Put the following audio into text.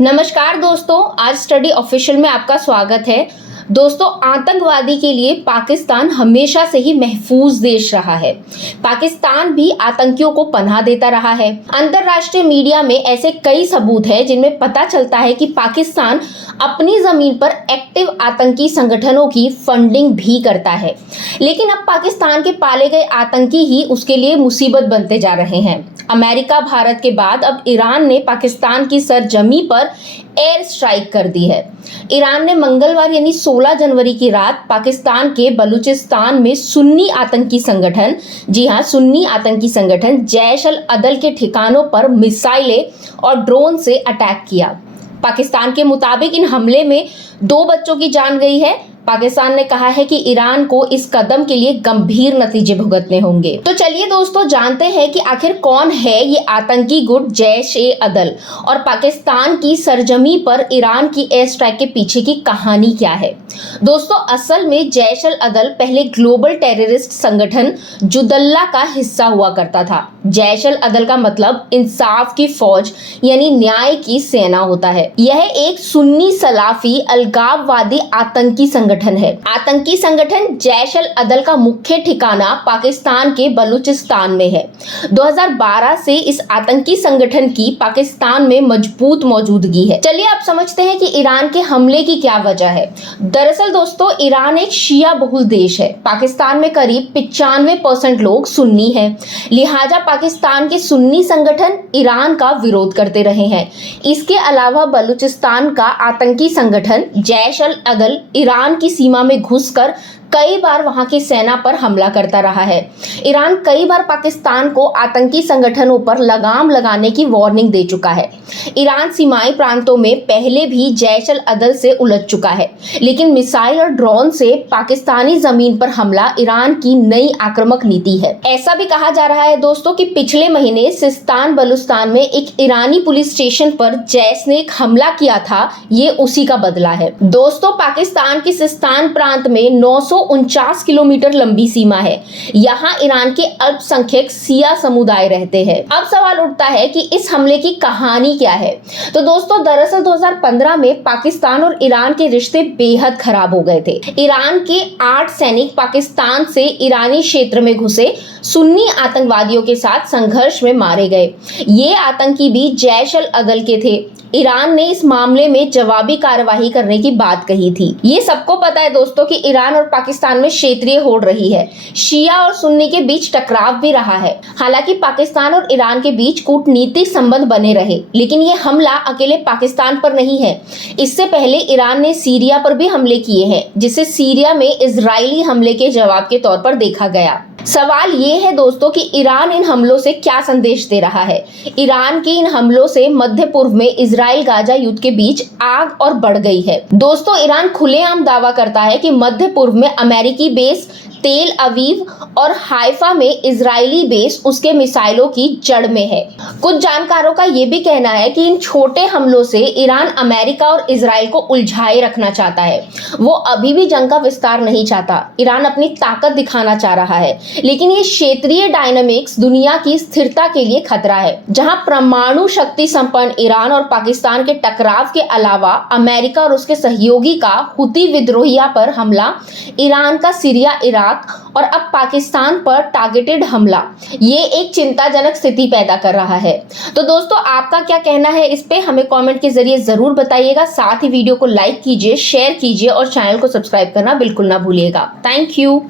नमस्कार दोस्तों, आज स्टडी ऑफिशियल में आपका स्वागत है। दोस्तों, आतंकवादी के लिए पाकिस्तान हमेशा से ही महफूज देश रहा है। पाकिस्तान भी आतंकियों को पनाह देता रहा है। अंतर्राष्ट्रीय मीडिया में ऐसे कई सबूत हैं जिनमें पता चलता है कि पाकिस्तान अपनी जमीन पर एक्टिव आतंकी संगठनों की फंडिंग भी करता है। लेकिन अब पाकिस्तान के पाले गए आतंकी ही उसके लिए मुसीबत बनते जा रहे हैं। अमेरिका, भारत के बाद अब ईरान ने पाकिस्तान की सरजमी पर एयर स्ट्राइक कर दी है। ईरान ने मंगलवार यानी 16 जनवरी की रात पाकिस्तान के बलूचिस्तान में सुन्नी आतंकी संगठन, जी हां, सुन्नी आतंकी संगठन जैश अल अदल के ठिकानों पर मिसाइलें और ड्रोन से अटैक किया। पाकिस्तान के मुताबिक इन हमले में 2 बच्चों की जान गई है। पाकिस्तान ने कहा है कि ईरान को इस कदम के लिए गंभीर नतीजे भुगतने होंगे। तो चलिए दोस्तों, जानते हैं कि आखिर कौन है ये आतंकी गुट जैश ए अदल और पाकिस्तान की सरजमी पर ईरान की एयर स्ट्राइक के पीछे की कहानी क्या है। दोस्तों, असल में जैश अल अदल पहले ग्लोबल टेररिस्ट संगठन जुदल्ला का हिस्सा हुआ करता था। जैश अल अदल का मतलब इंसाफ की फौज यानी न्याय की सेना होता है। यह एक सुन्नी सलाफी अलगाववादी आतंकी संगठन है। आतंकी संगठन जैश अल अदल का मुख्य ठिकाना पाकिस्तान के बलूचिस्तान में है। 2012 से इस आतंकी संगठन की पाकिस्तान में मजबूत मौजूदगी है। चलिए अब समझते हैं कि ईरान के हमले की क्या वजह है। दरअसल दोस्तों, ईरान एक शिया बहुल देश है। पाकिस्तान में करीब 95% लोग सुन्नी हैं। लिहाजा पाकिस्तान के सुन्नी संगठन ईरान का विरोध करते रहे हैं। इसके अलावा बलूचिस्तान का आतंकी संगठन जैश अल अदल ईरान की सीमा में घुसकर कई बार वहां की सेना पर हमला करता रहा है। ईरान कई बार पाकिस्तान को आतंकी संगठनों पर लगाम लगाने की वार्निंग दे चुका है। ईरान सीमाई प्रांतों में पहले भी जैश अल अदल से उलझ चुका है, लेकिन मिसाइल और ड्रोन से पाकिस्तानी जमीन पर हमला ईरान की नई आक्रामक नीति है। ऐसा भी कहा जा रहा है दोस्तों कि पिछले महीने सिस्तान बलूचिस्तान में एक ईरानी पुलिस स्टेशन पर जैश ने एक हमला किया था, ये उसी का बदला है। दोस्तों, पाकिस्तान की सिस्तान प्रांत में 949 किलोमीटर लंबी सीमा है। यहाँ ईरान के अल्पसंख्यक सिया समुदाय रहते हैं। अब सवाल उठता है कि इस हमले की कहानी क्या है। तो दोस्तों, दरअसल 2015 में पाकिस्तान और ईरान के रिश्ते बेहद खराब हो गए थे। ईरान के 8 सैनिक पाकिस्तान से ईरानी क्षेत्र में घुसे सुन्नी आतंकवादियों के साथ संघर्ष में मारे गए। ये आतंकी भी जैश अल अदल के थे। ईरान ने इस मामले में जवाबी कार्रवाई करने की बात कही थी। ये सबको पता है दोस्तों कि ईरान और पाकिस्तान में क्षेत्रीय होड़ रही है। शिया और सुन्नी के बीच टकराव भी रहा है। हालांकि पाकिस्तान और ईरान के बीच कूटनीतिक संबंध बने रहे, लेकिन ये हमला अकेले पाकिस्तान पर नहीं है। इससे पहले ईरान ने सीरिया पर भी हमले किए हैं, जिसे सीरिया में इजरायली हमले के जवाब के तौर पर देखा गया। सवाल ये है दोस्तों कि ईरान इन हमलों से क्या संदेश दे रहा है। ईरान के इन हमलों से मध्य पूर्व में इजराइल गाजा युद्ध के बीच आग और बढ़ गई है। दोस्तों, ईरान खुलेआम दावा करता है कि मध्य पूर्व में अमेरिकी बेस तेल अवीव और हाइफा में इजरायली बेस उसके मिसाइलों की जड़ में है। कुछ जानकारों का यह भी कहना है कि इन छोटे हमलों से ईरान अमेरिका और इजराइल को उलझाए रखना चाहता है। वो अभी भी जंग का विस्तार नहीं चाहता। ईरान अपनी ताकत दिखाना चाह रहा है, लेकिन ये क्षेत्रीय डायनामिक्स दुनिया की स्थिरता के लिए खतरा है। जहां परमाणु शक्ति संपन्न ईरान और पाकिस्तान के टकराव के अलावा अमेरिका और उसके सहयोगी का हुती विद्रोहिया पर हमला, ईरान का सीरिया, इराक और अब पाकिस्तान पर टारगेटेड हमला, ये एक चिंताजनक स्थिति पैदा कर रहा है। तो दोस्तों, आपका क्या कहना है इस पे हमें कमेंट के जरिए जरूर बताइएगा। साथ ही वीडियो को लाइक कीजिए, शेयर कीजिए और चैनल को सब्सक्राइब करना बिल्कुल ना भूलिएगा। Thank you.